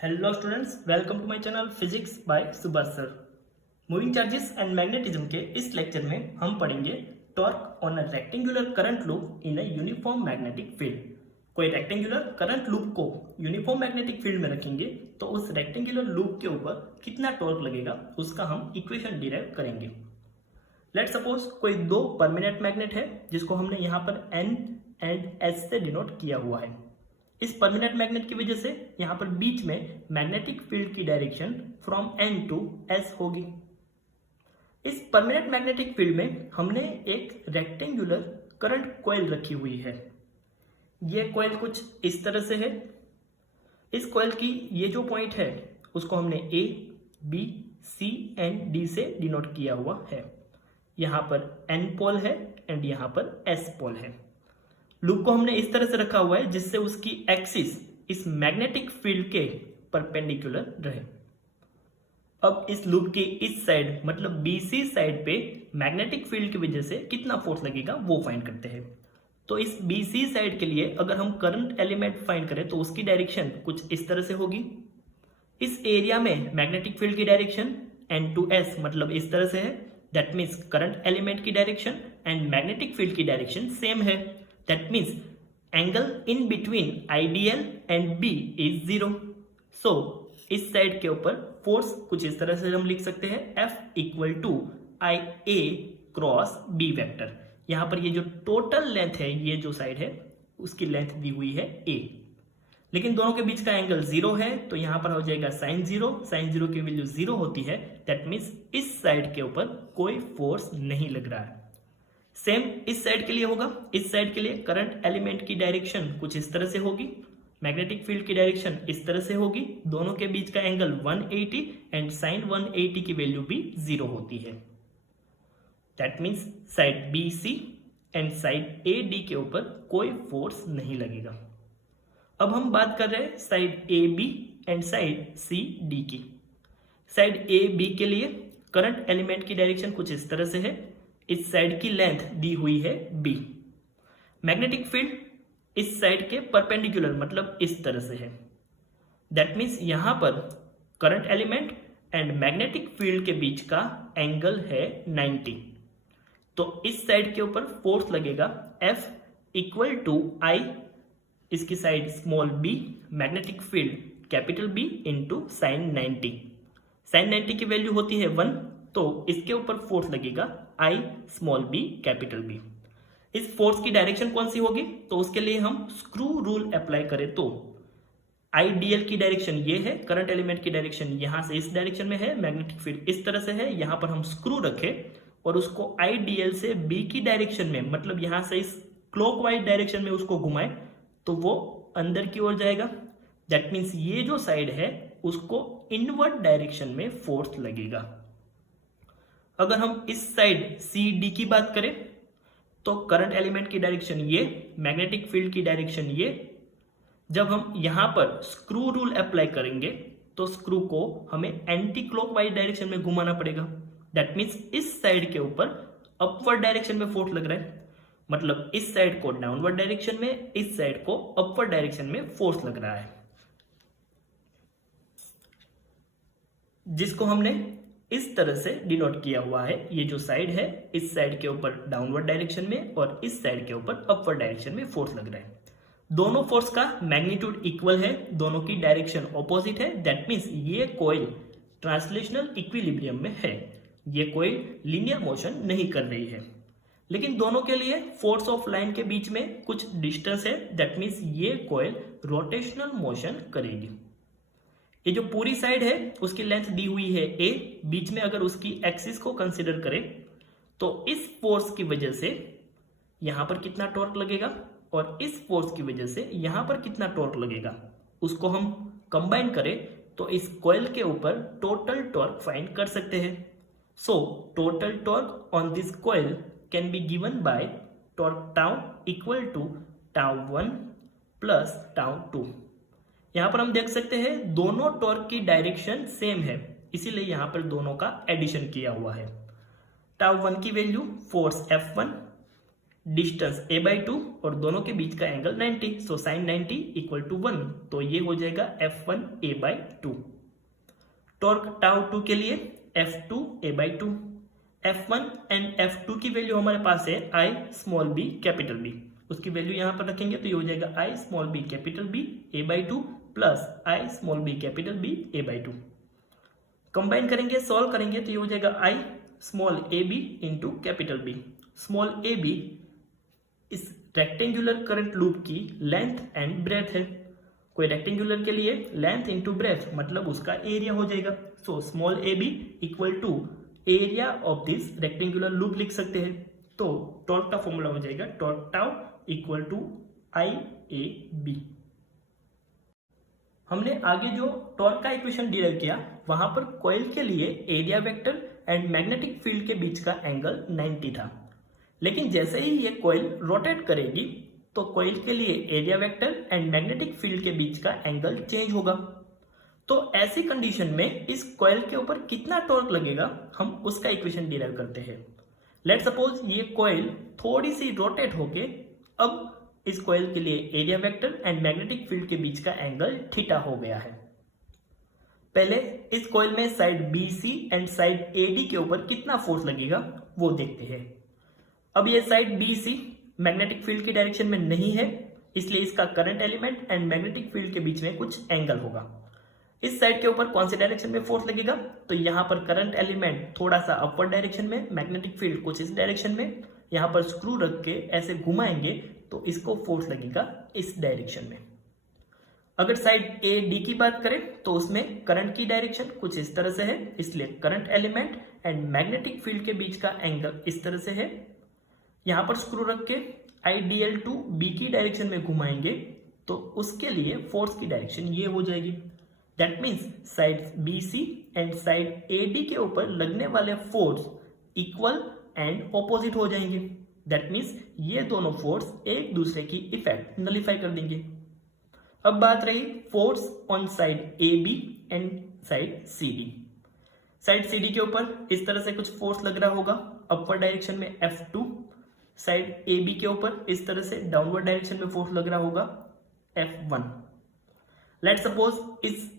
Hello students, welcome to my channel physics by Subhash sir. Moving charges and magnetism के इस lecture में हम पढ़ेंगे torque on a rectangular current loop in a uniform magnetic field. कोई rectangular current loop को uniform magnetic field में रखेंगे तो उस रेक्टेंगुलर लूप के ऊपर कितना टॉर्क लगेगा उसका हम इक्वेशन डिराइव करेंगे। लेट सपोज कोई दो परमानेंट मैग्नेट है जिसको हमने यहाँ पर N एंड S से डिनोट किया हुआ है। इस परमानेंट मैग्नेट की वजह से यहाँ पर बीच में मैग्नेटिक फील्ड की direction from N to S होगी। इस परमानेंट मैग्नेटिक फील्ड में हमने एक रेक्टेंगुलर करंट कॉइल रखी हुई है। ये कॉइल कुछ इस तरह से है। इस कॉइल की ये जो पॉइंट है उसको हमने A, B, C and D से डिनोट किया हुआ है। यहाँ पर N पोल है एंड यहाँ पर S पोल है। लूप को हमने इस तरह से रखा हुआ है जिससे उसकी एक्सिस इस मैग्नेटिक फील्ड के परपेंडिकुलर रहे। अब इस लूप की इस साइड मतलब BC साइड पे मैग्नेटिक फील्ड की वजह से कितना फोर्स लगेगा वो फाइंड करते हैं। तो इस BC साइड के लिए अगर हम करंट एलिमेंट फाइंड करें तो उसकी डायरेक्शन कुछ इस तरह से होगी। इस एरिया में मैग्नेटिक फील्ड की डायरेक्शन N टू S मतलब इस तरह से है। दैट मीन्स करंट एलिमेंट की डायरेक्शन एंड मैग्नेटिक फील्ड की डायरेक्शन सेम है। That means angle in between IDL and B is 0. So इस साइड के ऊपर फोर्स कुछ इस तरह से हम लिख सकते हैं F equal to IA cross B vector. यहाँ पर ये जो टोटल लेंथ है ये जो साइड है उसकी लेंथ दी हुई है A, लेकिन दोनों के बीच का एंगल 0 है तो यहाँ पर हो जाएगा sin 0। sin 0 की वैल्यू 0 होती है। दैट मीन्स इस साइड के ऊपर कोई फोर्स नहीं लग रहा है। सेम इस साइड के लिए होगा। इस साइड के लिए करंट एलिमेंट की डायरेक्शन कुछ इस तरह से होगी, मैग्नेटिक फील्ड की डायरेक्शन इस तरह से होगी। दोनों के बीच का एंगल 180 एंड साइन 180 की वैल्यू भी 0 होती है। That means side BC and side AD के ऊपर कोई फोर्स नहीं लगेगा। अब हम बात कर रहे हैं side AB and side CD की। साइड AB के लिए करंट एलिमेंट की डायरेक्शन कुछ इस तरह से है। इस साइड की लेंथ दी हुई है B। मैग्नेटिक फील्ड इस साइड के परपेंडिकुलर मतलब इस तरह से है। दैट मीन्स यहां पर current element and magnetic field के बीच का एंगल है 90। तो इस साइड के ऊपर फोर्स लगेगा F इक्वल टू I, इसकी side small b, magnetic field capital B into sine 90। Sine 90 की वैल्यू होती है 1, तो इसके ऊपर फोर्स लगेगा I small b capital B। इस फोर्स की डायरेक्शन कौन सी होगी तो उसके लिए हम स्क्रू रूल अप्लाई करें तो IDL की डायरेक्शन ये है, करंट एलिमेंट की डायरेक्शन यहां से इस डायरेक्शन में है, मैग्नेटिक फील्ड इस तरह से है। यहां पर हम स्क्रू रखें और उसको IDL से B की डायरेक्शन में मतलब यहां से इस क्लॉकवाइज डायरेक्शन में उसको घुमाएं तो वो अंदर की ओर जाएगा। दैट मीन्स ये जो साइड है उसको इनवर्ड डायरेक्शन में फोर्स लगेगा। अगर हम इस साइड CD की बात करें तो करंट एलिमेंट की डायरेक्शन ये, मैग्नेटिक फील्ड की डायरेक्शन ये। जब हम यहां पर स्क्रू रूल अप्लाई करेंगे तो स्क्रू को हमें एंटी क्लॉकवाइज डायरेक्शन में घुमाना पड़ेगा। दैट मीन्स इस साइड के ऊपर अपवर्ड डायरेक्शन में फोर्स लग रहा है, मतलब इस साइड को डाउनवर्ड डायरेक्शन में, इस साइड को अपवर्ड डायरेक्शन में फोर्स लग रहा है, जिसको हमने इस तरह से डिनोट किया हुआ है। ये जो साइड है इस साइड के ऊपर डाउनवर्ड डायरेक्शन में और इस साइड के ऊपर अपवर्ड डायरेक्शन में फोर्स लग रहा है। दोनों फोर्स का मैग्नीट्यूड इक्वल है, दोनों की डायरेक्शन ऑपोजिट है। दैट मीन्स ये कॉइल ट्रांसलेशनल इक्विलिब्रियम में है, ये कॉइल लीनियर मोशन नहीं कर रही है, लेकिन दोनों के लिए फोर्स ऑफ लाइन के बीच में कुछ डिस्टेंस है। दैट मीन्स ये कॉइल रोटेशनल मोशन करेगी। ये जो पूरी साइड है उसकी लेंथ दी हुई है A। बीच में अगर उसकी एक्सिस को कंसीडर करें तो इस फोर्स की वजह से यहां पर कितना टॉर्क लगेगा और इस फोर्स की वजह से यहां पर कितना टॉर्क लगेगा उसको हम कंबाइन करें तो इस कॉइल के ऊपर टोटल टॉर्क फाइंड कर सकते हैं। So total torque on this coil can be given by torque tau equal to tau 1 plus tau 2। यहां पर हम देख सकते हैं दोनों टॉर्क की डायरेक्शन सेम है, इसीलिए यहां पर दोनों का एडिशन किया हुआ है। टाउ 1 की value force F1, distance a/2 और दोनों के बीच का angle 90, so sine 90 equal to 1, तो ये हो जाएगा F1 a/2। टॉर्क टाउ 2 के लिए F2 a/2। F1 and F2 की वैल्यू हमारे पास है I small b capital B, उसकी वैल्यू यहां पर रखेंगे तो ये हो जाएगा I small b capital B a/2 plus I small b capital B a/2। Combine करेंगे, सॉल्व करेंगे तो ये हो जाएगा I small a b into capital B। Small a b इस रेक्टेंगुलर करंट लूप की लेंथ एंड ब्रेथ है। कोई रेक्टेंगुलर के लिए लेंथ इंटू ब्रेथ मतलब उसका एरिया हो जाएगा। So small a b equal to area of this rectangular loop लिख सकते हैं। तो टॉर्क का फॉर्मूला हो जाएगा torque tau equal to I a b. हमने आगे जो टॉर्क का इक्वेशन डिराइव किया वहां पर कॉइल के लिए area vector and magnetic field के बीच का एंगल 90 था, लेकिन जैसे ही ये कॉइल रोटेट करेगी तो कॉइल के लिए area vector and magnetic field के बीच का एंगल चेंज होगा। तो ऐसी कंडीशन में इस कॉइल के ऊपर कितना टॉर्क लगेगा हम उसका इक्वेशन डिराइव करते हैं। लेट्स सपोज ये कॉइल थोड़ी सी रोटेट होके अब इस कॉइल के लिए area vector and magnetic field के बीच का एंगल थीटा हो गया है। पहले इस कॉइल में side BC and side AD के ऊपर कितना फोर्स लगेगा वो देखते हैं। अब ये साइड BC मैग्नेटिक फील्ड की डायरेक्शन में नहीं है, इसलिए इसका current element and magnetic field के बीच में कुछ एंगल होगा। इस साइड के ऊपर कौन से डायरेक्शन में फोर्स लगेगा, तो यहाँ पर करंट एलिमेंट थोड़ा सा अपवर्ड डायरेक्शन में, मैग्नेटिक फील्ड कुछ इस डायरेक्शन में। यहाँ पर स्क्रू रख के ऐसे घुमाएंगे तो इसको फोर्स लगेगा इस डायरेक्शन में। अगर साइड AD की बात करें तो उसमें करंट की डायरेक्शन कुछ इस तरह से है, इसलिए current element and magnetic field के बीच का एंगल इस तरह से है। यहां पर स्क्रू रख के आइडियल टू B की डायरेक्शन में घुमाएंगे तो उसके लिए फोर्स की डायरेक्शन ये हो जाएगी। That means side BC and side AD के ऊपर लगने वाले फोर्स इक्वल एंड ऑपोजिट हो जाएंगे। दैट मीन्स ये दोनों फोर्स एक दूसरे की इफेक्ट नलिफाई कर देंगे। अब बात रही force on side AB and side CD। Side CD के ऊपर इस तरह से कुछ फोर्स लग रहा होगा अपवर्ड डायरेक्शन में F2। साइड AB के ऊपर इस तरह से डाउनवर्ड डायरेक्शन में फोर्स लग रहा होगा F1। लेट्स सपोज इस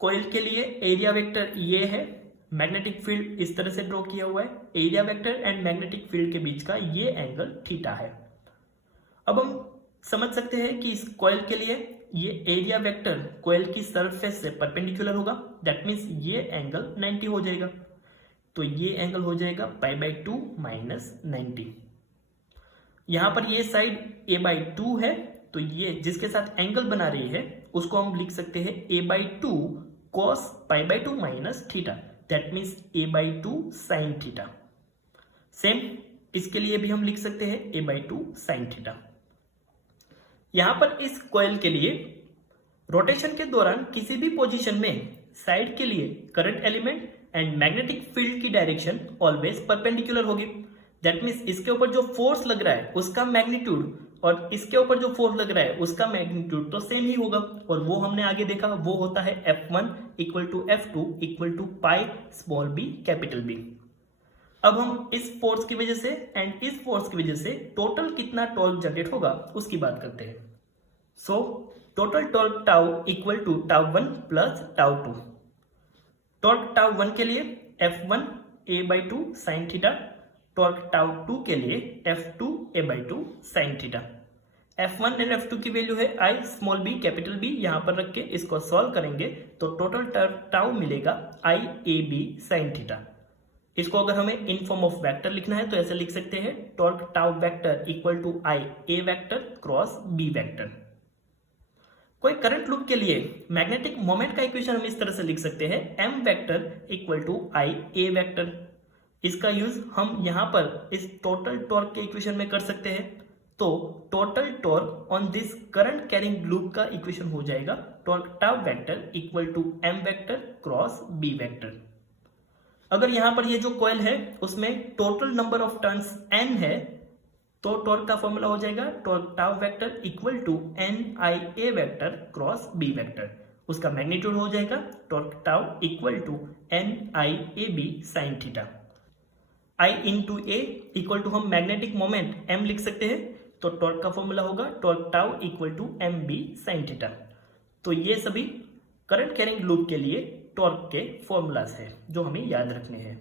कॉइल के लिए एरिया वेक्टर ये है, मैग्नेटिक फील्ड इस तरह से ड्रॉ किया हुआ है, area vector and magnetic field के बीच का ये एंगल थीटा है। अब हम समझ सकते हैं कि इस कॉइल के लिए ये एरिया वेक्टर कॉइल की सरफेस से परपेंडिकुलर होगा। दैट मीन्स ये एंगल 90 हो जाएगा, तो ये एंगल हो जाएगा π/2 माइनस 90। यहां पर ये साइड a/2 है, तो ये जिसके साथ एंगल बना रही है उसको हम लिख सकते हैं a/2 cos π/2 minus theta. That means a/2 sine theta. Same इसके लिए भी हम लिख सकते हैं a/2 साइन थीटा। यहां पर इस कॉइल के लिए रोटेशन के दौरान किसी भी पोजीशन में साइड के लिए current element and magnetic field की डायरेक्शन ऑलवेज परपेंडिकुलर होगी। दैट मीन्स इसके ऊपर जो फोर्स लग रहा है उसका मैग्नीट्यूड और इसके ऊपर जो फोर्स लग रहा है उसका मैग्नीट्यूड तो सेम ही होगा, और वो हमने आगे देखा वो होता है F1 equal to F2 equal to pi small b capital B। अब हम इस फोर्स की वजह से एंड इस फोर्स की वजह से टोटल कितना टॉर्क जनरेट होगा उसकी बात करते हैं। So total torque tau equal to tau plus tau. Torque tau के लिए F1 a/2 sine theta, torque टाउ2 के लिए F2 a/2 sine theta. F1 and F2 की वैल्यू है I small b capital B। यहां पर रख के इसको सॉल्व करेंगे तो टोटल टाउ मिलेगा I a b sine theta. इसको अगर हमें इन फॉर्म ऑफ वेक्टर लिखना है तो ऐसे लिख सकते हैं torque tau vector equal to I a vector cross B vector. कोई करंट लूप के लिए मैग्नेटिक मोमेंट का इक्वेशन हम इस तरह से लिख सकते हैं M vector equal to I a vector. इसका यूज हम यहां पर इस टोटल टॉर्क के इक्वेशन में कर सकते हैं। तो total torque on this current carrying loop का इक्वेशन हो जाएगा torque tau vector equal to M vector cross B vector. अगर यहां पर ये जो कॉइल है उसमें total number of turns n है तो टॉर्क का फॉर्मूला हो जाएगा torque tau vector equal to NIA vector cross B vector. उसका मैग्नीट्यूड हो जाएगा torque tau equal to NIAB sine theta. I into a equal to हम मैग्नेटिक मोमेंट m लिख सकते हैं, तो टॉर्क का फॉर्मूला होगा torque tau equal to M B sine theta. तो ये सभी करंट कैरिंग लूप के लिए टॉर्क के फॉर्मूलाज है जो हमें याद रखने हैं।